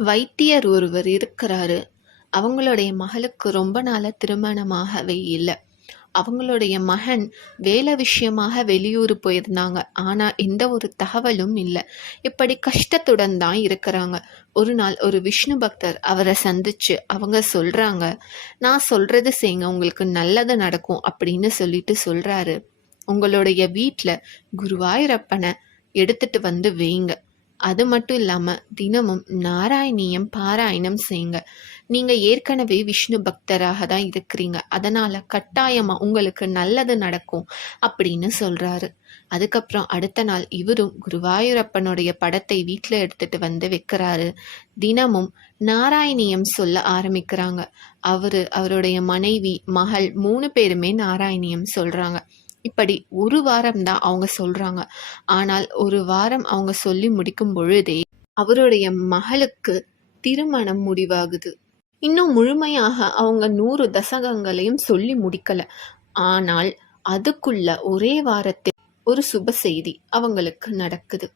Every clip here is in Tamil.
வைத்தியர் ஒருவர் இருக்கிறாரு. அவங்களுடைய மகளுக்கு ரொம்ப நாளா திருமணமாகவே இல்ல. அவங்களுடைய மகன் வேலை விஷயமாக வெளியூர் போயிருந்தாங்க. ஆனா எந்த ஒரு தகவலும் இல்ல. இப்படி கஷ்டத்துடன் தான் இருக்கிறாங்க. ஒரு நாள் ஒரு விஷ்ணு பக்தர் அவரை சந்திச்சு அவங்க சொல்றாங்க, "நான் சொல்றது செய்யுங்க, உங்களுக்கு நல்லது நடக்கும்" அப்படின்னு சொல்லிட்டு சொல்றாரு. "உங்களுடைய வீட்ல குருவாயூரப்பனை எடுத்துட்டு வந்து வையுங்க. அது மட்டும் இல்லாம தினமும் நாராயணியம் பாராயணம் செய்யுங்க. நீங்க ஏற்கனவே விஷ்ணு பக்தராக தான் இருக்கிறீங்க. அதனால கட்டாயமா உங்களுக்கு நல்லது நடக்கும்" அப்படின்னு சொல்றாரு. அதுக்கப்புறம் அடுத்த நாள் இவரும் குருவாயூரப்பனுடைய படத்தை வீட்ல எடுத்துட்டு வந்து வைக்கிறாரு. தினமும் நாராயணியம் சொல்ல ஆரம்பிக்கிறாங்க. அவருடைய மனைவி, மகள் 3 பேருமே நாராயணியம் சொல்றாங்க. இப்படி ஒரு வாரம் தான் அவங்க சொல்றாங்க. ஆனால் ஒரு வாரம் அவங்க சொல்லி முடிக்கும் பொழுதே அவருடைய மகளுக்கு திருமணம் முடிவாகுது. இன்னும் முழுமையாக அவங்க 100 தசகங்களையும் சொல்லி முடிக்கல. ஆனால் அதுக்குள்ள ஒரே வாரத்தில் ஒரு சுப செய்தி அவங்களுக்கு நடக்குது.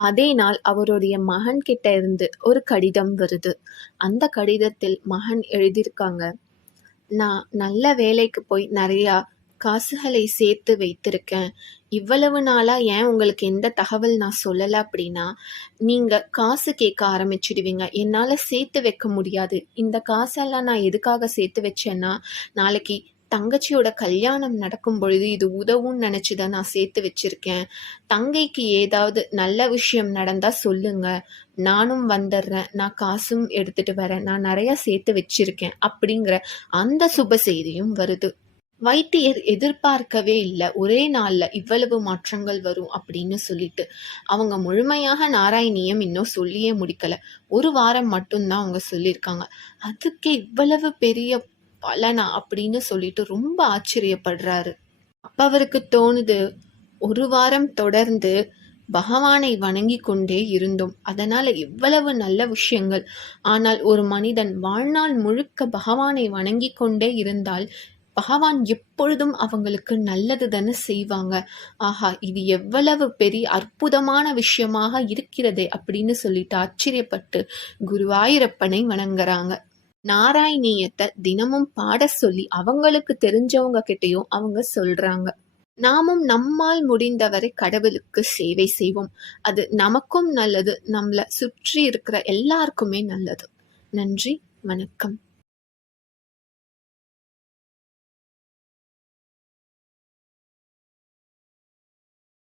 அதே நாள் அவருடைய மகன் கிட்ட இருந்து ஒரு கடிதம் வருது. அந்த கடிதத்தில் மகன் எழுதியிருக்காங்க, "நான் நல்ல வேலைக்கு போய் நிறையா காசுகளை சேர்த்து வைத்திருக்கேன். இவ்வளவு நாளா ஏன் உங்களுக்கு எந்த தகவல் நான் சொல்லல அப்படின்னா, நீங்க காசு கேட்க ஆரம்பிச்சுடுவீங்க. என்னால சேர்த்து வைக்க முடியாது. இந்த காசெல்லாம் நான் எதுக்காக சேர்த்து வச்சேன்னா, நாளைக்கு தங்கச்சியோட கல்யாணம் நடக்கும் பொழுது இது உதவும்னு நினைச்சு தான் நான் சேர்த்து வச்சிருக்கேன். தங்கைக்கு ஏதாவது நல்ல விஷயம் நடந்தா சொல்லுங்க. நானும் வந்துடுறேன். நான் காசும் எடுத்துட்டு வரேன். நான் நிறைய சேர்த்து வச்சிருக்கேன்" அப்படிங்கிற அந்த சுப செய்தியும் வருது. வைத்தியர் எதிர்பார்க்கவே இல்ல. ஒரே நாள்ல இவ்வளவு மாற்றங்கள் வரும் அப்படின்னு சொல்லிட்டு. அவங்க முழுமையாக நாராயணியம் இன்னும் சொல்லியே முடிக்கல. ஒரு வாரம் மட்டும் தான் அவங்க சொல்லியிருக்காங்க. அதுக்கே இவ்வளவு பெரிய பலனா அப்படின்னு சொல்லிட்டு ரொம்ப ஆச்சரியப்படுறாரு. அப்ப அவருக்கு தோணுது, ஒரு வாரம் தொடர்ந்து பகவானை வணங்கி கொண்டே இருந்தோம். அதனால இவ்வளவு நல்ல விஷயங்கள். ஆனால் ஒரு மனிதன் வாழ்நாள் முழுக்க பகவானை வணங்கி கொண்டே இருந்தால் பகவான் எப்பொழுதும் அவங்களுக்கு நல்லது தானே செய்வாங்க. ஆஹா, இது எவ்வளவு பெரிய அற்புதமான விஷயமாக இருக்கிறதே அப்படின்னு சொல்லிட்டு ஆச்சரியப்பட்டு குருவாயூரப்பனை வணங்குறாங்க. நாராயணியத்தை தினமும் பாட சொல்லி அவங்களுக்கு தெரிஞ்சவங்க கிட்டயும் அவங்க சொல்றாங்க. நாமும் நம்மால் முடிந்தவரை கடவுளுக்கு சேவை செய்வோம். அது நமக்கும் நல்லது, நம்மள சுற்றி இருக்கிற எல்லாருக்குமே நல்லது. நன்றி, வணக்கம்.